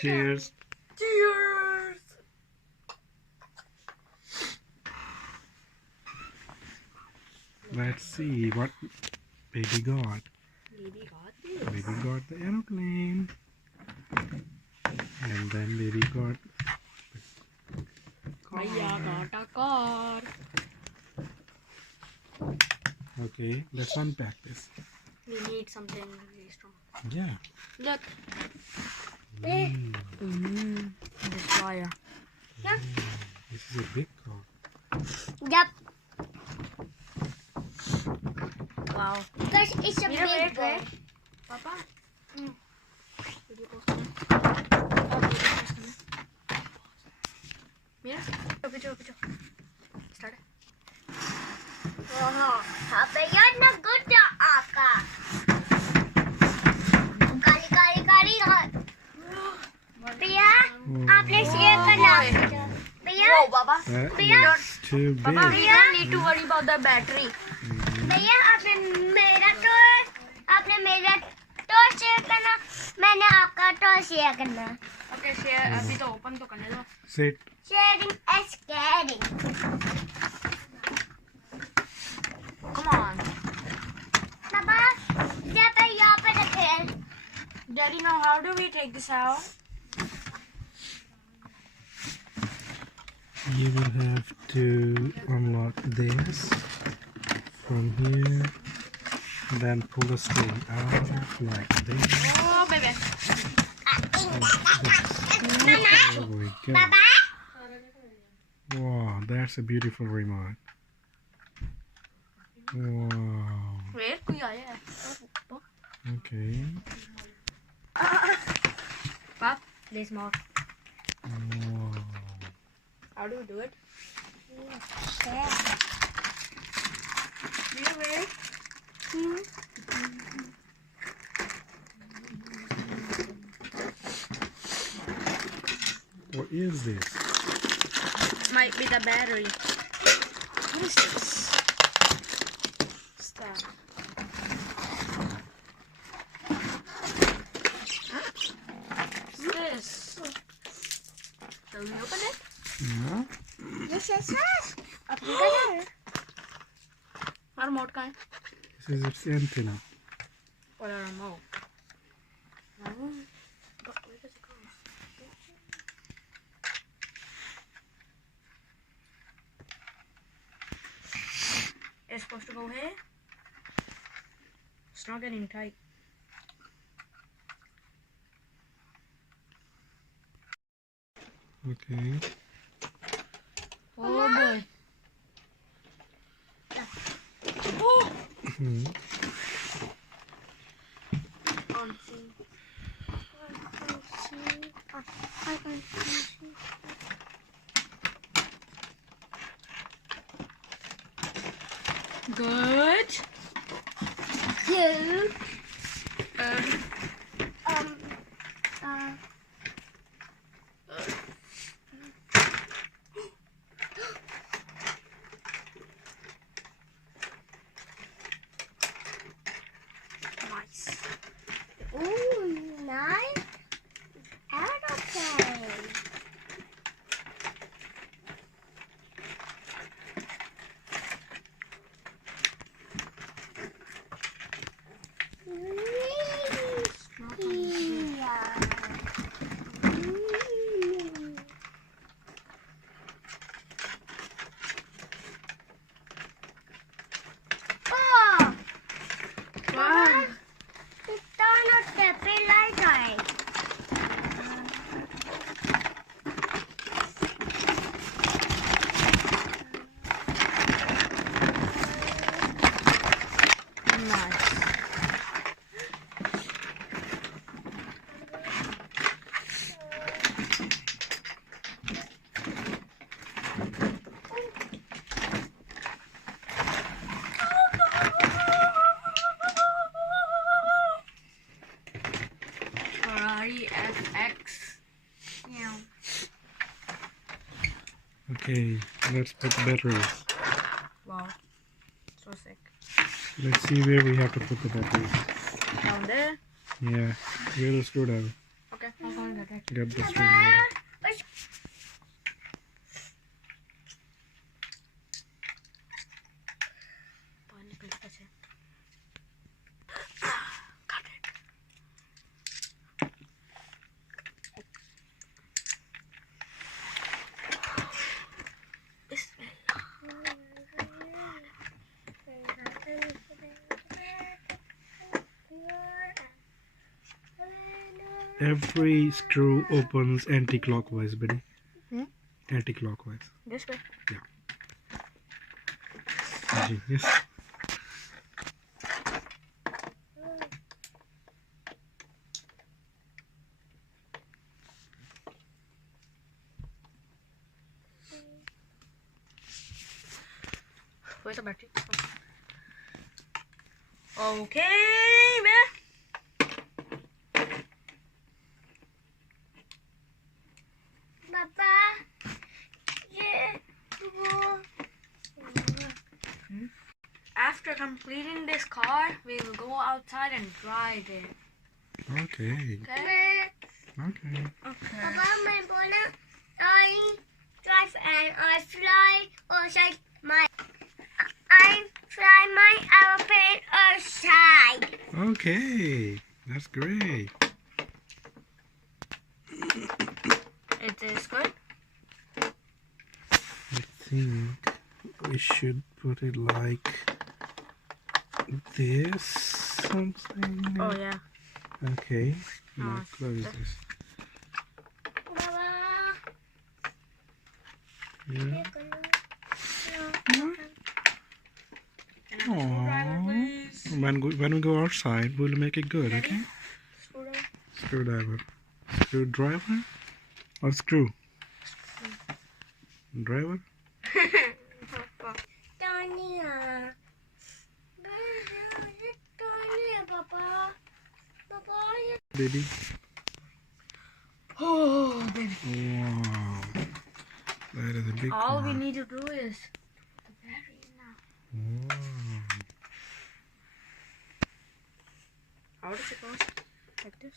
Cheers. Cheers. Let's see what baby got. Baby got this. Baby got the aeroplane. And then baby got Bhaiya got a car. Okay, let's unpack this. We need something really strong. Yeah. Look. Mm. This wire. This is a big car. Yep. Wow. Because it's a Mira, big wait. one. Papa. Video post Mira. Video. Start. भैया ना good आका काली भैया आपने share करना भैया Whoa, Baba. That's too big. Baba, we don't need to worry about the battery. भैया आपने मेरा तो शेयर करना मैंने आपका तो शेयर करना Okay, share. अभी तो open तो करने दो. Sit. Sharing is caring Come on. पापा जब यहाँ पे रखे Daddy, now how do we take this out? You will have to unlock this from here. Then pull the string out like this. Oh, baby. There we go. पापा Wow, that's a beautiful remote. Wow. Wait, कोई आया है. Okay. Pop, there's more. Wow. How do we do it? Wait. What is this? Might be the battery. What is this? Stop. What's this? Can we open it? Yeah. Yes. अपनी colour Our remote का है. This is its antenna. What a remote. But where does it go? It's supposed to go here. It's not getting tight. Okay. Oh boy. Oh. Hmm. Good. two Um, nice. ooh nice aeroplane Wow. Nice. Ferrari FX. Yeah. Okay, let's put batteries. Wow. So sick. Let's see where we have to put the batteries. Down there. Yeah, where the screwdriver. Okay. Okay, I'm going to get it. Get the screwdriver. Got it. Every screw opens anti-clockwise, buddy. Hmm? Anti-clockwise. This way. Genius. Where's the battery? Okay, man. Papa, yeah, After completing this car, we will go outside and drive it. Okay. Okay? Okay. Papa, my bonnet, I drive and I fly outside I fly my airplane outside. Okay. That's great. It is good. I think we should put it like this. Something. Oh, yeah. Okay. Now Oh, close okay. this. Papa, Yeah. Can I have a screwdriver, Aww. please? When we go outside, we'll make it good, Ready? okay? Screwdriver. Screwdriver. Screwdriver? Or screw? Driver? Tanya. Tanya, Papa. Papa, Baby? Oh, baby. Wow. That is a big All car. we need to do is the battery now. Wow. How does it go? Like this?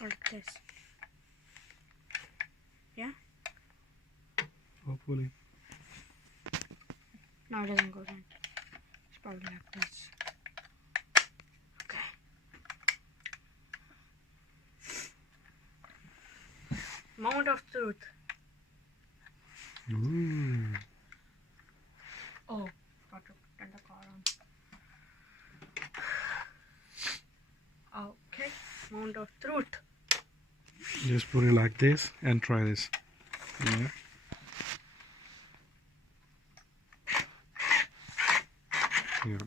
Or like this? Yeah? Hopefully. No, it doesn't go down. It's probably like this. Okay. Moment of truth. Ooh. Oh, got to turn the car on. Okay, moment of truth. Just put it like this and try this. Yeah. Yeah.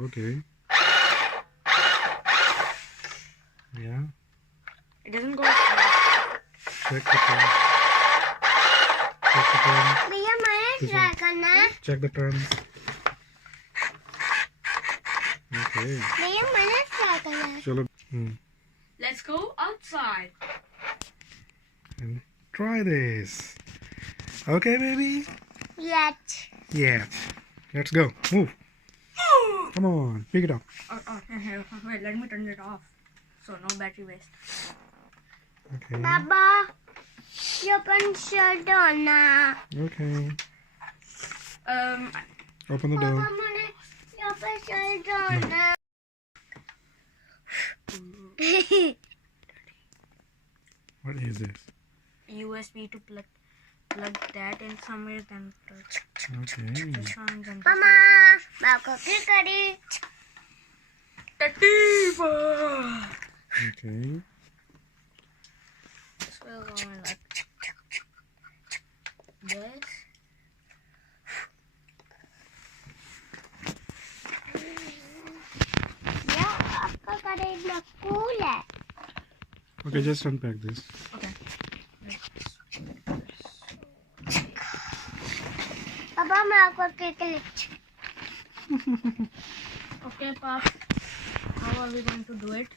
Okay. Yeah. It doesn't go. Check the turn. Check the turn. भैया मैंने try करना है Check the turns. Okay. भैया मैंने try करना है Chalo. Let's go outside. And try this. Okay, baby? yet Yeah. Let's go. Move. Come on. Pick it up. Wait, let me turn it off. So no battery waste. Okay. Baba you open shirt on ना Okay. Open the Papa door. मैंने you open shirt on ना What is this? USB to plug that in somewhere, then Okay. this one, then Mama मैं coffee करी Okay. this will go in like this. यार आपका करे इतना cool है Okay, just unpack this. Okay. पापा मैं आपको केक लिख Okay, Pop. How are we going to do it?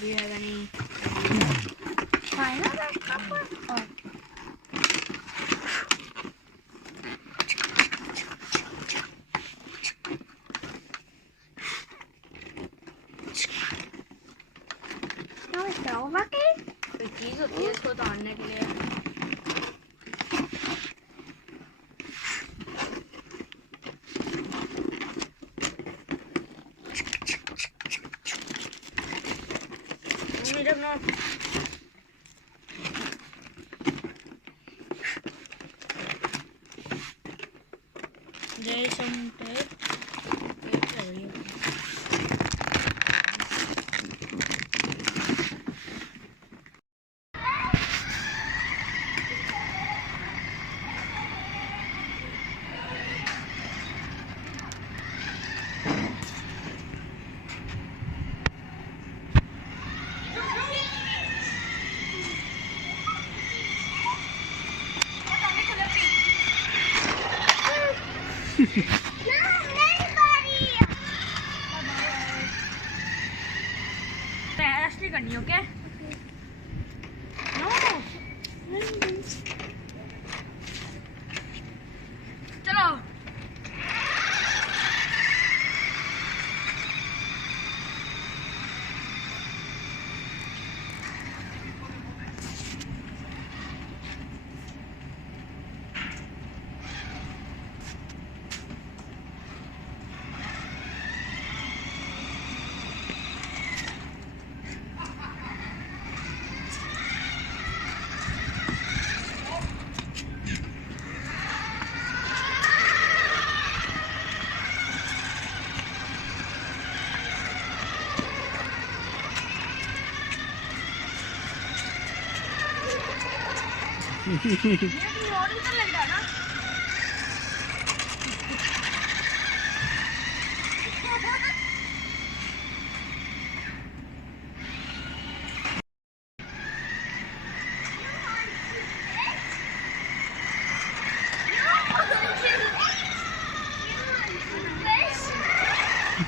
Do you have any? खाना है पापा और होगा कि कोई चीज होती है इसको तोड़ने के लिए। मम्मी जब ना there is some tape. Tape है ये। नहीं बारी असली करनी हो क्या? चलो ये और इधर लग रहा है ना।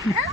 Huh?